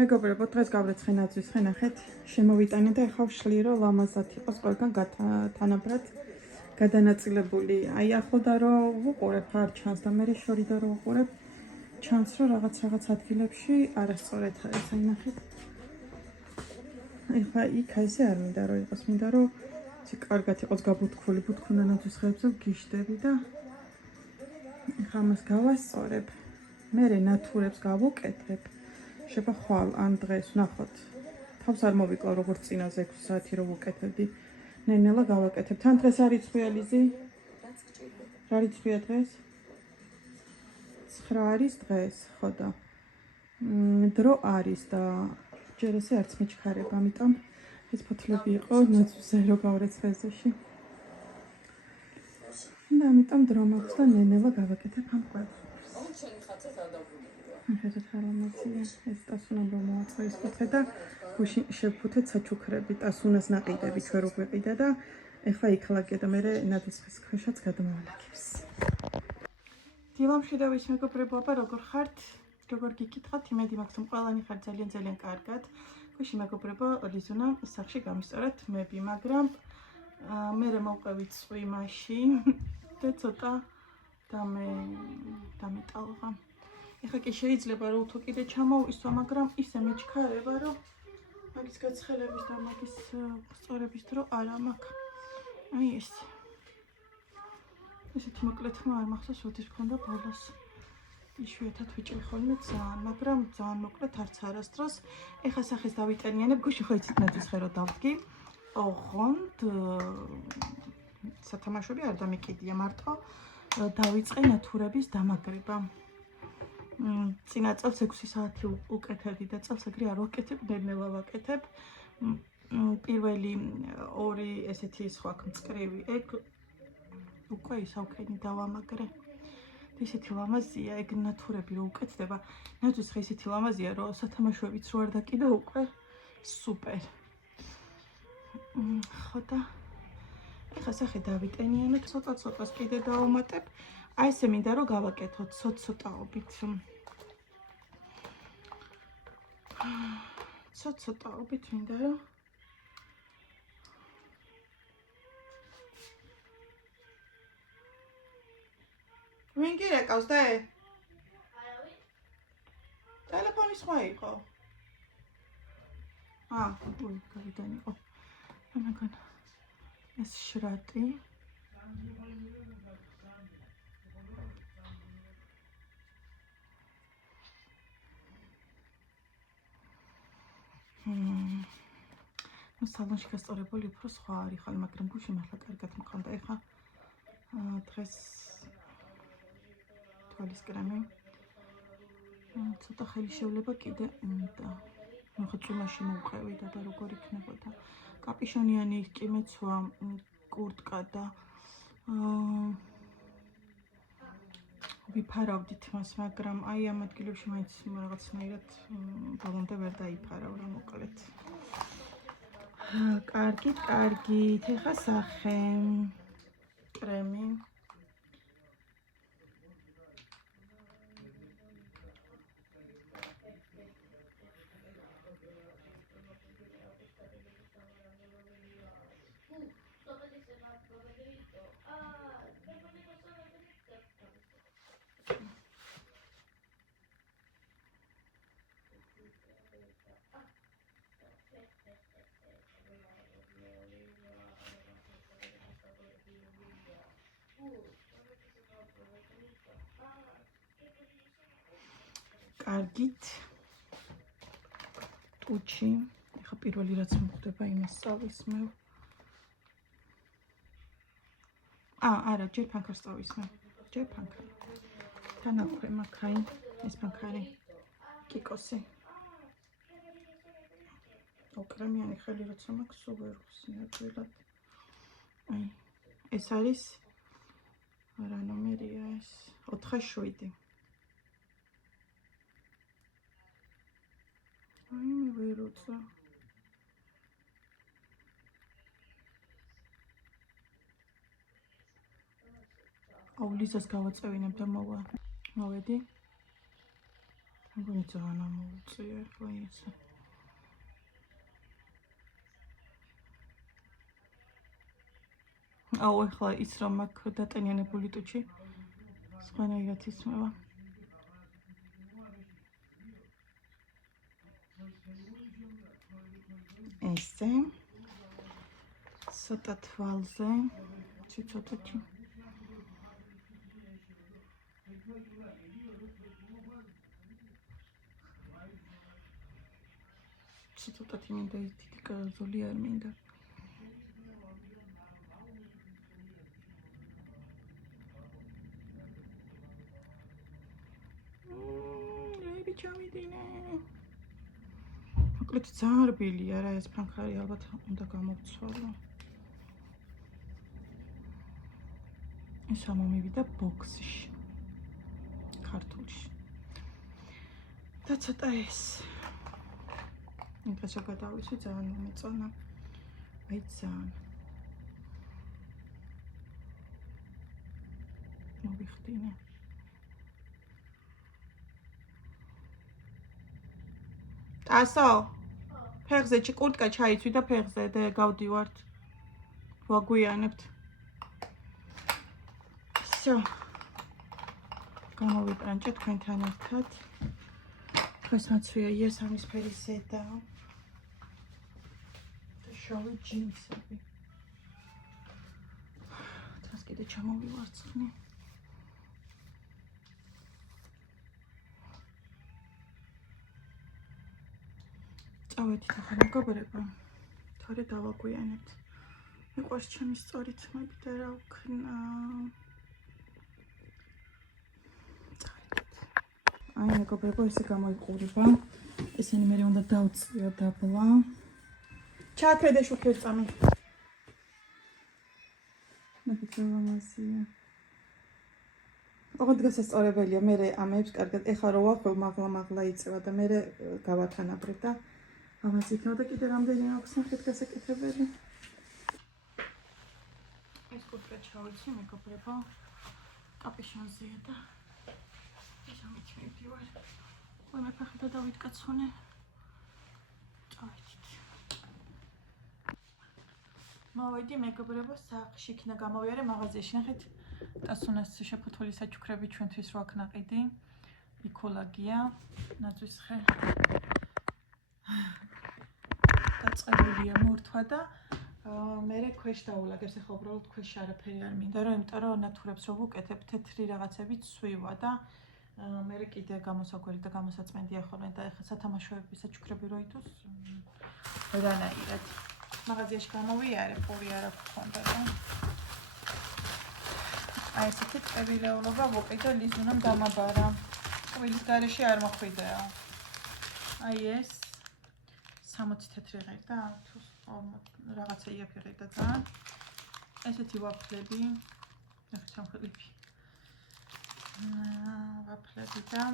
მეგობრებო, დღეს გავრეცხე ნაძვის ხე ნახეთ, შემოვიტანე და ეხლა ვშლი რომ ლამაზად იყოს ყველგან თანაბრად გადანაწილებული. აი ახლდა რომ ვუყურებ არ ჩანს და მე შორიდა რომ ვუყურებ ჩანს რომ რაღაც ადგილებში არასწორად არის. აი ნახეთ. ეხლა იქ ესე არ მინდა რომ იყოს, მინდა რომ კარგად იყოს გაბუთქული ბუთქუნა ნაძვის ხეებზე ვგიშდები და ეხლა ამას გავასწორებ. მე ნათურებს გავუკეთებ. შეფა ხვალ ან დღეს ნახოთ. თავს არ მოვიკლო როგორც წინაზე 6 საათი რო ვუკეთებდი. ნენელა გავაკეთებ. თან დღეს არის ცხვიალიზი? რა რიცხვია დღეს? 9 არის დღეს, ხო და დრო არის და ჯერ ესე არც მიჩქარება, ამიტომ ეს ფოთლები იყო ნაცვზე რო გავრეცხეზეში. და ამიტომ დრო მაქვს და ნენელა გავაკეთებ ამ ყველს. ხედავთ რა ლამაზია, ეს ტასუნა რომ მოაწყო ის ფოთე და გუშინ შევფუთეთ საჩუქრები, ტასუნას ნაყიდებით ვერ უგვიყიდა და ეხლა იკლაგე და მე ნაძვის ხეს ქვეშაც გადმოვალაგებს. დილამში და ვის მეგობრებო, აბა როგორ ხართ? როგორ გიკითხათ? იმედი მაქვს რომ ყველანი ხართ ძალიან კარგად. გუშინ მეგობრებო, ლიზუნა სახში გამისწორეთ მები, მაგრამ მე მოვყევით წვი მაშინ და ცოტა დამეტალღა. ეხლა კი შეიძლება რომ თუ კიდე ჩამოვისვა, მაგრამ ისე მიჩქარება რომ მაგის გაცხელების და მაგის სწორების დრო არა მაქვს. აი ეს. ესეთი მოკლედ ხმა არ მახსოვს როდის მქონდა ბოლოს. იშვიათად ვიჭრი ხოლმე ძალიან, მაგრამ ძალიან მოკლედ არც არასდროს. ეხლა სახეს დავიტანიანებ, გუშინ ხო იცით ნაძვის ხე რო დავდგი. ოღონდ სათამაშოები არ დამიკიდია, მარტო დავიწყე ნათურების დამაგრება. წინა წელს 6 საათი უკეთებდი და წელს ეგრე არ ვაკეთებ, ნენელა ვაკეთებ. პირველი ორი ესეთი სხვა მწკრივი ეგ უკვე ისავქენი დავამაგრე. ისეთი ლამაზია ეგ ნათურები რო უკეთდება. ნაძვის ხე ისეთი ლამაზია რომ სათამაშოებიც რო არ დაკიდა უკვე სუპერ. ხო და ეხლა სახე დავიტენიანებ, ცოტას კიდე დავუმატებ. აი ესე მინდა რომ გავაკეთოთ ცოტ-ცოტაობით. ცოტ-ცოტაობით მინდა რომ ვინ გირეკავს და? არავინ. ტელეფონი სხვა იყო. უი, გავიდან იყო. მეგონა ეს შრატი. სალონში გასწორებული უფრო სხვა არის ხალ, მაგრამ გუშინ მართლა კარგად მქონდა. ეხლა დღეს თვალის კრემი. ცოტა ხელი შევლება კიდე უნდა. ნახე წვიმაში მოვყევიდა და როგორ იქნებოდა. კაპიშონიანი კი მეცვა კურტკა და ვიფარავდით მას, მაგრამ აი ამ ადგილებში მაინც რაღაცნაირად ბოლომდე ვერ დაიფარავ რა მოკლედ. კარგით, ეხა სახე კრემი. კარგით. ტუჩი. ეხა პირველი რაც მოხდება იმას წავისმევ. არა, ჯერ ფანქარს წავისმევ. ჯერ ფანქარი. თანაქვე მაქვს აი ეს ფანქარი. კიკოსი. ოკრემიანი ხელი როცა მაქვს სულ ვერ ხსნიადვილად. აი ეს არის რა ნომერია ეს? 4-7. აი მე ვერ უცა. ლიზას გავაწევინებ და მოვედი. მგონი ძალიან ამოუწია ხო ესე. აუ ახლა ის რომ მაქვს დატენიანებული ტუჩი სხვანაირად ისმევა. ესე ცოტა თვალზე ცოტათი ცოტათი მინდა დიდი კაზული არ მინდა. ჩავიდინე. მოკლედ ძალიან რბილია რა ეს ფანქარი ალბათ უნდა გამოვცვალო. ეს ამომივიდა ბოქსში. ქართულში. და ცოტა ეს. ინტერესო გადავისი ძალიან მომეწონა. აი ძალიან. მოვიხდინე. ასო ფეხზე კურტკა ჩაიცვი და ფეხზე და გავდივართ ვაგვიანებთ всё გამოვიტრანჭე თქვენთან ერთად დღეს მაცვია იესამისფერი ზედა და შავი ჯინსები დღეს კიდე ჩამოვივარცხნე წავედით ახლა მეგობრებო თორე დავაგვიანებთ მიყვარს ჩემი სწორი ძმები და რა ვქნა აი მეგობრებო ესე გამოიყურება ესენი მე უნდა დავწიო დაბლა ჩააქრედე შუქი წამი ნახეთ ოღონდ გასასწორებელია მე ამებს კარგად ეხა რო ვახო მაღლა იწევა და მე გავათანაბრებ და ამას იქნება და კიდე რამდენი აქვს ნახეთ გასაკეთებელი ეს კურტკა ჩავიცი მეგობრებო კაპიშონზეა და ეს ამით მივდივარ მე ფეხი და დავიდგაცონე წავედით მოვედი მეგობრებო სახლში იქნა გამოვიარე მაღაზიაში ნახეთ ტასუნას შეფუთული საჩუქრები ჩვენთვის რო აქ ნაყიდი იკოლაგია ნაძვის ხე დაწყებულია მორთვა და მე ქვეშ დაულაგებს ახლა უბრალოდ ქვეშ არაფერი არ მინდა რომ იმიტომ რომ ნათურებს რო ვუკეთებ თეთრი რაღაცები ცვივა და მე კიდე გამოსაგველი და გამოსაწმენდია ხოლმე და ახლა სათამაშოების საჩუქრები რო ითოს რანაირად მაღაზიაში გამოვიარე პური არ აქვს და აი ესეთი წევილეულობა ვუყიდე ლიზუნამ დამაბარა ვილის გარეშე არ მოხვიდეო აი ეს 60 თეთრი ღერდა თუ რაღაცა იაფი ღერდა ძალიან ესეთი ვაფლები ახლა სამხელები ვაფლები და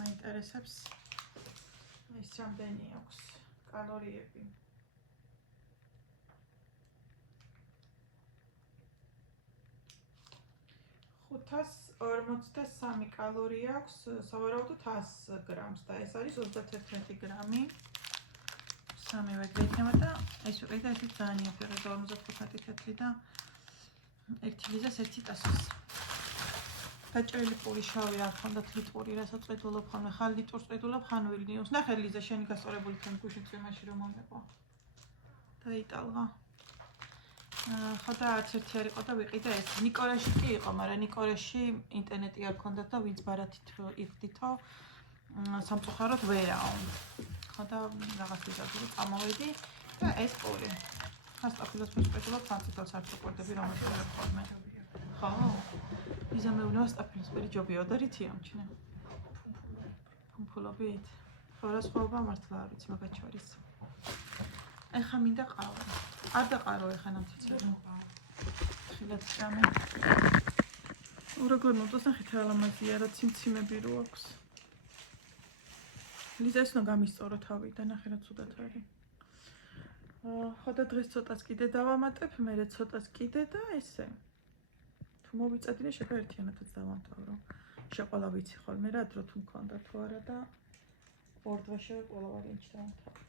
მაინტერესებს ეს რამდენი აქვს კალორიები 543 კალორია აქვს სავარაუდოდ 100 გრამს და ეს არის 31 გრამი სამივე გვექნება და ეს უყიდა ესეც ძალიან იაფი ღერდა 55 თეთრი და 1 ლიზას 1 ტასოს დაჭერილი პური შავი არ ხონდათ ლიტური რასაც წვეთულობ ხოლმე ხალ ლიტრს წვეთულობ ხან ვილნიოს ნახე ლიზა შენი გასწორებული თქვენ გუშინ წვიმაში რომ მომეყვა დაიტალღა ხო და არც ერთი არ იყო და ვიყიდა ეს ნიკორაში კი იყო მაგრამ ნიკორაში ინტერნეტი არ ქონდათ და ვინც ბარათით იხდითო სამწუხაროდ ვერაო ხო და რაღაც ვიზარდები წამოვედი და ეს პური ხასტაფილოს მოსწვეთულობ ფანწითელს არ წუყვერდები რომელს ვერ ხოლმე ხო იზა მეუბნება სტაფილოს პერი ჯობია და რითი ამჩნე ფუმფულობით ხო რა სხვაობა მართლა არ ვიცი მაგათ შორის ეხა მინდა ყავა არ დაყარო ეხა ნამცეცები ხილად ჭამე როგორ ნოტოს ნახეთ რა ლამაზია რა ციმციმები რო აქვს ლიზა ეს უნდა გამისწორო თავი და ნახე რა ცუდად არის ხო და დღეს ცოტას კიდე დავამატებ მერე ცოტას კიდე და ესე თუ მოვიწადინე შეიძლება ერთიანადაც დავამტავრო შეყოლა ვიცი ხოლმე რა დრო თუ მქონდა თუ არა და ორ დღეშივე ყველა ვარიანტი დავამთავრე.